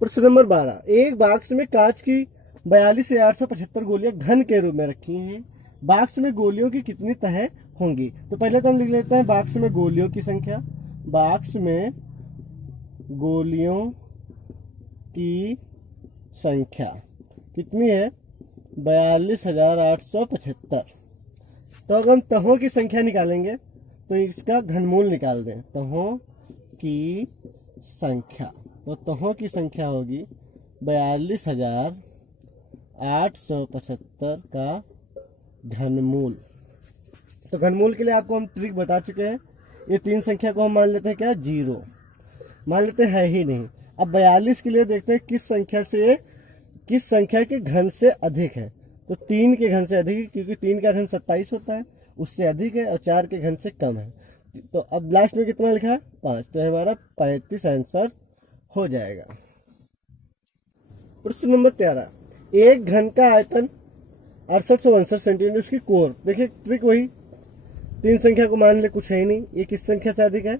प्रश्न नंबर 12, एक बाक्स में कांच की 42 से 875 गोलियां घन के रूप में रखी हैं। बाक्स में गोलियों की कितनी तह होंगी? तो पहले तो हम लिख लेते हैं बाक्स में गोलियों की संख्या। बाक्स में गोलियों की संख्या कितनी है? 42,875। तो अगर हम तहों की संख्या निकालेंगे तो इसका घनमूल निकाल दें। तहों की संख्या, तो तहों की संख्या होगी 42,875 का घनमूल। तो घनमूल के लिए आपको हम ट्रिक बता चुके हैं। ये तीन संख्या को हम मान लेते हैं क्या, 0 मान लेते हैं ही नहीं। अब 42 के लिए देखते हैं किस संख्या के घन से अधिक है। तो 3 के घन से अधिक है, क्योंकि 3 का घन 27 होता है, उससे अधिक है, और 4 के घन से कम है। तो अब लास्ट में कितना लिखा है, 5, तो हमारा 35 आंसर हो जाएगा। प्रश्न नंबर 13, एक घन का आयतन 6859 सेंटीमीटर, उसकी कोर। देखिए ट्रिक वही, तीन संख्या को मान ले, कुछ है ही नहीं। ये किस संख्या से अधिक है,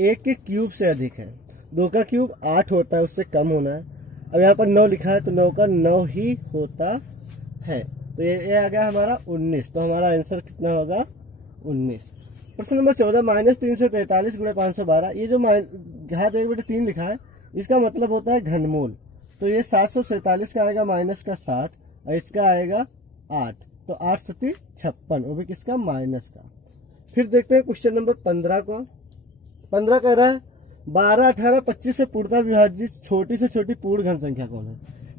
1 के क्यूब से अधिक है। 2 का क्यूब 8 होता है, उससे कम होना है। अब यहाँ पर 9 लिखा है, तो 9 का 9 ही होता है। तो ये आ गया हमारा 19। तो हमारा आंसर कितना होगा, 19। प्रश्न नंबर 14, -343 × 512। ये जो घात 1/3 लिखा है, इसका मतलब होता है घनमूल। तो ये 747 का आएगा माइनस का 60, और इसका आएगा 8, तो 8 सती 56, वो भी किसका, माइनस का। फिर देखते हैं क्वेश्चन नंबर 15 को। 15 कह रहा है 12, 18, 25 से पूर्णतः विभाजित छोटी से छोटी पूर्ण घन संख्या कौन है।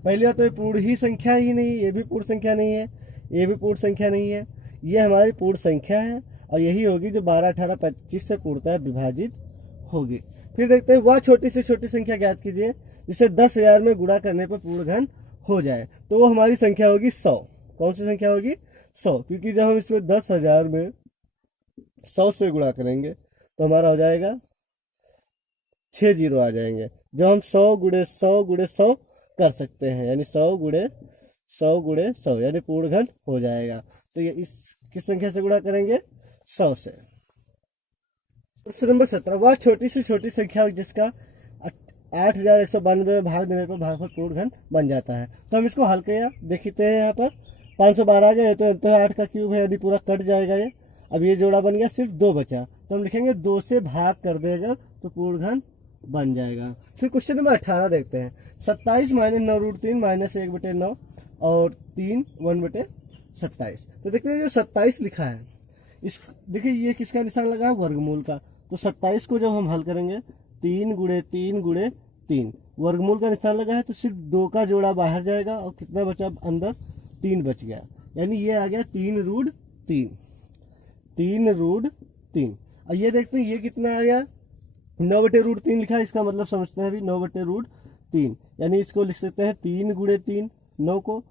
पहली बात तो ये पूर्ण ही संख्या ही नहीं, ये भी पूर्ण संख्या नहीं है, ये भी पूर्ण संख्या नहीं है, ये हमारी पूर्ण संख्या है, और यही होगी जो 12, 18, 25 से पूर्णतः विभाजित होगी। फिर देखते हैं वह छोटी से छोटी संख्या ज्ञात कीजिए जिसे 10,000 में गुणा करने पर पूर्ण घन हो जाए। तो वो हमारी संख्या होगी 100। कौन सी संख्या होगी, 100, क्योंकि जब हम इसमें 10,000 में 100 से गुणा करेंगे तो हमारा हो जाएगा 6 जीरो आ जाएंगे। जब हम 100 गुणे 100 गुणे 100 कर सकते हैं, यानी 100 गुणे 100 गुणे 100, यानी पूर्ण घन हो जाएगा। तो ये इस किस संख्या से गुणा करेंगे, 100 से। प्रश्न नंबर 17, वह छोटी से छोटी संख्या जिसका 8,192 में भाग देने पर भागफल पूर्ण घन बन जाता है। तो हम इसको हल किया, देखते हैं यहाँ पर 512 आ गया, तो 8 का क्यूब है, यदि पूरा कट जाएगा ये। अब ये जोड़ा बन गया, सिर्फ 2 बचा, तो हम लिखेंगे 2 से भाग कर देगा तो पूर्ण घन बन जाएगा। फिर क्वेश्चन नंबर 18 देखते हैं। 27 - 9√3 -1/9 और 3 1/27। तो देखते हैं जो 27 लिखा है, इस देखिए ये किसका निशान लगा है, वर्गमूल का। तो 27 को जब हम हल करेंगे 3 गुणे 3 गुणे 3, वर्गमूल का निशान लगा है, तो सिर्फ 2 का जोड़ा बाहर जाएगा, और कितना बचा अंदर, 3 बच गया, यानी ये आ गया 3√3। 3√3। और ये देखते हैं ये कितना आ गया, 9/√3 लिखा है, इसका मतलब समझते हैं अभी। 9/√3, यानी इसको लिख सकते हैं 3 गुणे 3, 9 को,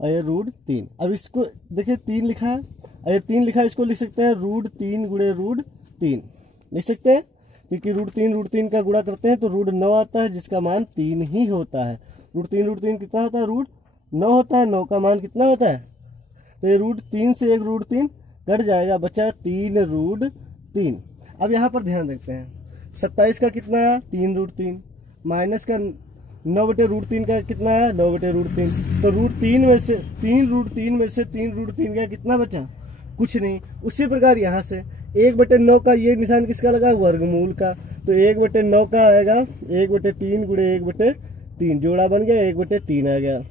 और ये √3। अब इसको देखिए 3 लिखा है, और ये 3 लिखा है, इसको लिख सकते हैं √3 गुणे √3 लिख सकते हैं, क्योंकि √3 का गुणा करते हैं तो √9 आता है, जिसका मान 3 ही होता है। √3 कितना होता है, √9 होता है। 9 का मान कितना होता है, तो ये √3 से एक √3 कट जाएगा, बचा 3√3। अब यहाँ पर ध्यान देखते हैं, 27 का कितना है, 3√3, माइनस का 9/√3 का कितना है, 9/√3। तो √3 में से 3√3 का कितना बचा, कुछ नहीं। उसी प्रकार यहाँ से 1/9 का ये निशान किसका लगा, वर्गमूल का। तो 1/9 का आएगा 1/3 गुणे 1/3, जोड़ा बन गया, 1/3 आ गया।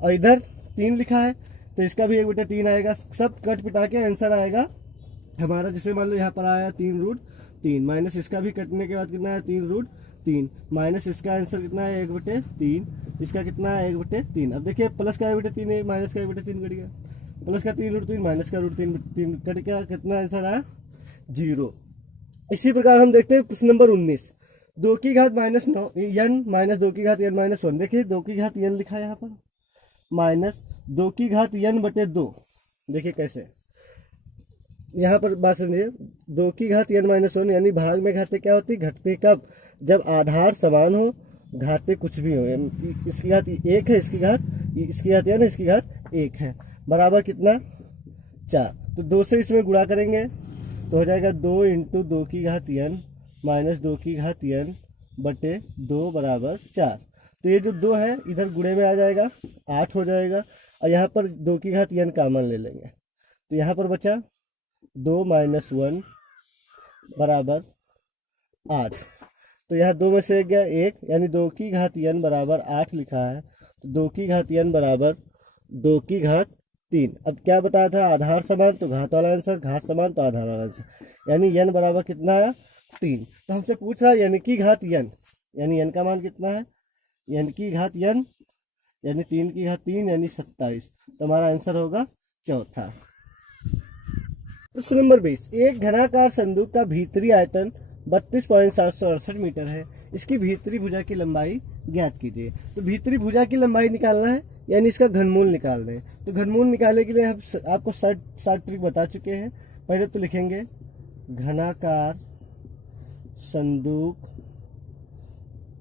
और इधर 3 लिखा है, तो इसका भी 1/3 आएगा। सब कट पिटा के आंसर आएगा हमारा, जैसे मान लो यहाँ पर आया 3√3, माइनस इसका भी कटने के बाद कितना है, 3√3, माइनस इसका आंसर कितना है, 1/3, इसका कितना है, 1/3। अब देखिए प्लस का 1/3 है, माइनस का 1/3 कट गया, प्लस का 3√3 माइनस का √3 कट गया, कितना आंसर आया, 0। इसी प्रकार हम देखते हैं प्रश्न नंबर 19, 2 की घात -9 n माइनस 2 की घात n - 1। देखिए 2 की घात n लिखा है यहाँ पर, माइनस 2 की घात n/2। देखिए कैसे, यहाँ पर बात समझिए, 2 की घात n - 1, यानी भाग में घातें क्या होती, घटती कब, जब आधार समान हो, घातें कुछ भी हो। इसकी घात 1 है, इसकी घात n है, इसकी घात 1 है, बराबर कितना, 4। तो 2 से इसमें गुणा करेंगे तो हो जाएगा 2 × 2 की घात n माइनस 2 की घात n/2 बराबर 4। तो ये जो 2 है इधर गुणे में आ जाएगा, 8 हो जाएगा, और यहाँ पर 2 की घात n कॉमन ले लेंगे, तो यहाँ पर बचा 2 - 1 बराबर 8। तो यहाँ 2 में से एक गया 1, यानी 2 की घात n बराबर 8 लिखा है। तो 2 की घात n बराबर 2 की घात 3। अब क्या बताया था, आधार समान तो घात वाला आंसर, घात समान तो आधार वाला आंसर, यानी n बराबर कितना है 3। तो हमसे पूछ रहा है n की घात n, यानी n का मान कितना है, n की घात n यानी 3 की घात 3 यानी 27। तो हमारा आंसर होगा चौथा। प्रश्न नंबर 20, एक घनाकार संदूक का भीतरी आयतन 32.768 मीटर है, इसकी भीतरी भुजा की लंबाई ज्ञात कीजिए। तो भीतरी भुजा की लंबाई निकालना है, यानी इसका घनमूल निकालना है। तो घनमूल निकालने के लिए हम आपको 60 ट्रिक बता चुके हैं। पहले तो लिखेंगे घनाकार संदूक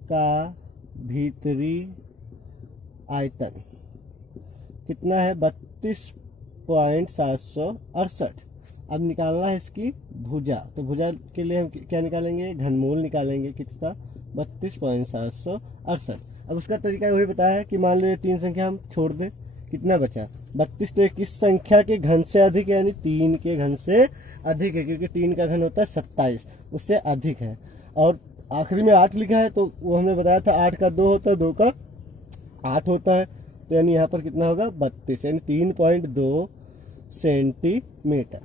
का भीतरी आयतन कितना है 32.768। अब निकालना है इसकी भुजा, तो भुजा के लिए हम क्या निकालेंगे, घनमूल निकालेंगे किसका 32.768। अब उसका तरीका वही बताया है कि मान लो ये 3 संख्या हम छोड़ दें, कितना बचा 32। तो किस संख्या के घन से अधिक है, यानी 3 के घन से अधिक है, क्योंकि 3 का घन होता है 27, उससे अधिक है। और आखिरी में 8 लिखा है, तो वो हमने बताया था 8 का 2 होता है, 2 का 8 होता है, तो यानी यहाँ पर कितना होगा 32, यानी 3.2 सेंटीमीटर।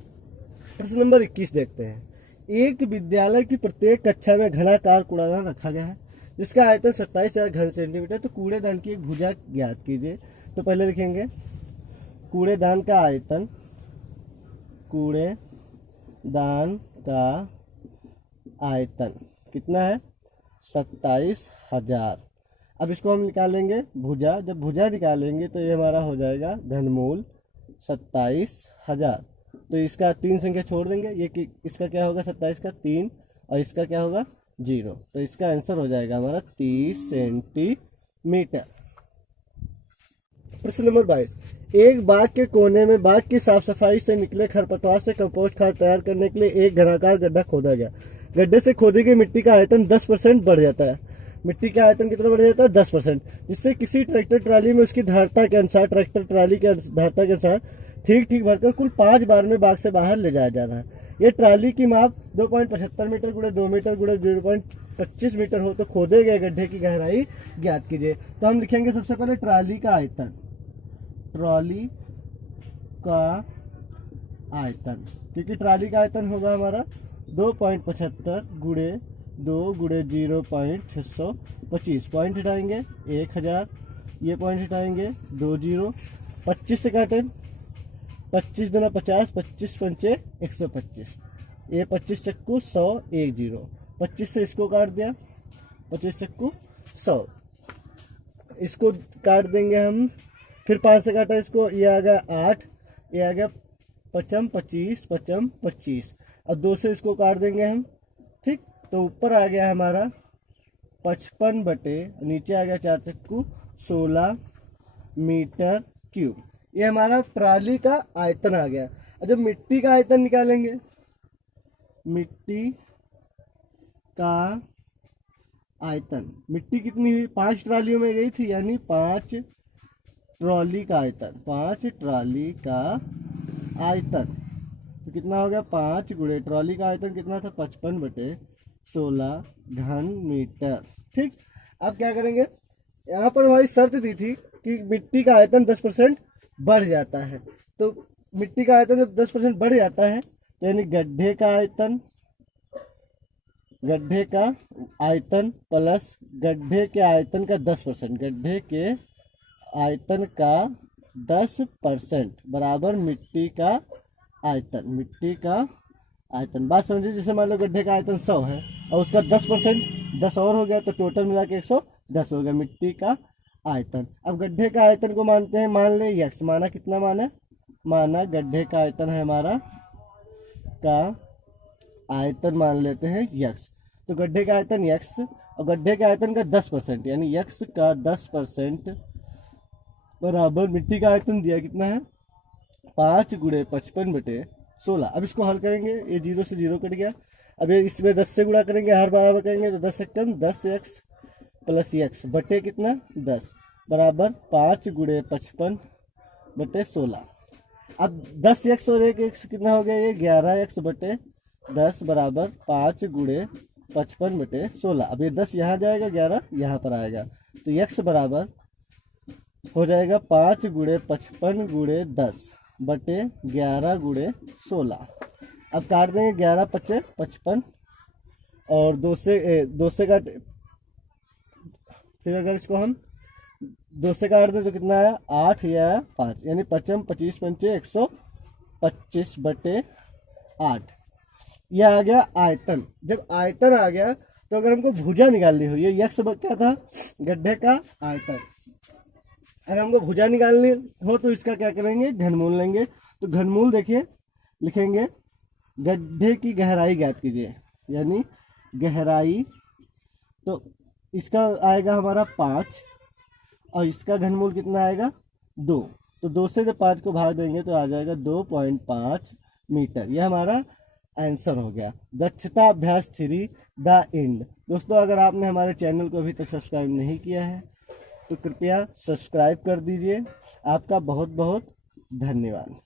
प्रश्न नंबर 21 देखते हैं, एक विद्यालय की प्रत्येक कक्षा में घनाकार कूड़ादान रखा गया है जिसका आयतन 27,000 घन सेंटीमीटर। तो कूड़ेदान की एक भुजा ज्ञात कीजिए। तो पहले लिखेंगे कूड़ेदान का आयतन, कूड़ेदान का आयतन कितना है 27,000। अब इसको हम निकालेंगे भुजा, जब भुजा निकालेंगे तो ये हमारा हो जाएगा घनमूल 27,000। तो इसका 3 संख्या छोड़ देंगे, ये कि इसका क्या होगा 27 का 3 और इसका क्या होगा 0, तो इसका आंसर हो जाएगा हमारा 30 सेंटीमीटर। प्रश्न नंबर 22, एक बाग के कोने में बाग की साफ सफाई से निकले खरपतवार से कंपोस्ट खाद तैयार करने के लिए एक घनाकार गड्ढा खोदा गया। गड्ढे से खोदी गई मिट्टी का आयतन 10% बढ़ जाता है। मिट्टी का आयतन कितना बढ़ जाता है 10%, जिससे किसी ट्रैक्टर ट्राली में उसकी धारता के अनुसार, ट्रैक्टर ट्राली के धारता के अनुसार ठीक भरकर कुल 5 बार में बाग से बाहर ले जाया जा रहा है। ये ट्राली की माप 2.75 मीटर गुणे 2 मीटर गुणे 0.25 मीटर हो। तो खोदे गए गड्ढे की गहराई ज्ञात कीजिए। तो हम लिखेंगे सबसे पहले ट्राली का आयतन, ट्रॉली का आयतन, क्योंकि ट्राली का आयतन होगा हमारा 2.75 गुणे 2 गुणे 0.625। पॉइंट हटाएंगे 1000, ये पॉइंट हटाएंगे 2 0, 25 से काटें 25 दूना 50, 25 पंचे 125, ये 25 चक्कू 100, 1 0, 25 से इसको काट दिया 25 चक्कू 100, इसको काट देंगे हम, फिर 5 से काटा इसको, ये आ गया 8, ये आ गया 55 25 55 25। अब 2 से इसको काट देंगे हम, ठीक। तो ऊपर आ गया हमारा 55 बटे, नीचे आ गया 4 चक्कू 16 मीटर क्यूब। ये हमारा ट्राली का आयतन आ गया। अब जब मिट्टी का आयतन निकालेंगे, मिट्टी का आयतन, मिट्टी कितनी हुई 5 ट्रालियों में गई थी, यानी 5 ट्रॉली का आयतन, 5 ट्राली का आयतन। तो कितना हो गया 5 गुणे ट्रॉली का आयतन कितना था 55 बटे 16 घन मीटर, ठीक। अब क्या करेंगे, यहाँ पर हमारी शर्त दी थी कि मिट्टी का आयतन 10% बढ़ जाता है। तो मिट्टी का आयतन जब 10% बढ़ जाता है, यानी गड्ढे का आयतन, गड्ढे का आयतन प्लस गड्ढे के आयतन का 10%, गड्ढे के आयतन का 10% बराबर मिट्टी का आयतन, मिट्टी का आयतन। बात समझिए, जैसे मान लो गड्ढे का आयतन 100 है और उसका 10% 10 और हो गया, तो टोटल मिला के 110 हो गया मिट्टी का आयतन। अब गड्ढे का आयतन को मानते हैं, मान ले यक्स, माना कितना माना, माना गड्ढे का आयतन है हमारा का आयतन मान लेते हैं यक्स। तो गड्ढे का आयतन यक्स और गड्ढे के आयतन का 10%, यानी यक्स का 10% बराबर मिट्टी का आयतन दिया कितना है 5 गुणे 55 बटे 16। अब इसको हल करेंगे, ये 0 से 0 कट गया। अब ये इसमें 10 से गुणा करेंगे, हर बराबर करेंगे, तो 10 से कम 10 एक्स प्लस एक्स बटे कितना 10 बराबर 5 गुणे 55 बटे 16। अब 10 एक्स और 1 एक्स कितना हो गया, ये 11 एक्स बटे 10 बराबर 5 गुणे 55 बटे 16। अब ये 10 यहाँ जाएगा, 11 यहाँ पर आएगा, तो एक्स बराबर हो जाएगा 5 गुणे 55 गुणे 10 बटे 11 गुणे 16। अब काट देंगे 11 पचे 55 और दो से काट, फिर अगर इसको हम 2 से काट दें तो कितना आया 8 या 5, यानी 55 25 पंचे 125 बटे 8। यह आ गया आयतन। जब आयतन आ गया तो अगर हमको भुजा निकालनी हो, ये यक्ष क्या था, गड्ढे का आयतन। अगर हमको भुजा निकालनी हो तो इसका क्या करेंगे, घनमूल लेंगे। तो घनमूल देखिए लिखेंगे, गड्ढे की गहराई ज्ञात कीजिए, यानी गहराई, तो इसका आएगा हमारा 5 और इसका घनमूल कितना आएगा 2। तो 2 से जब 5 को भाग देंगे तो आ जाएगा 2.5 मीटर। यह हमारा आंसर हो गया। दक्षता अभ्यास 3 द एंड। दोस्तों अगर आपने हमारे चैनल को अभी तक सब्सक्राइब नहीं किया है तो कृपया सब्सक्राइब कर दीजिए। आपका बहुत बहुत धन्यवाद।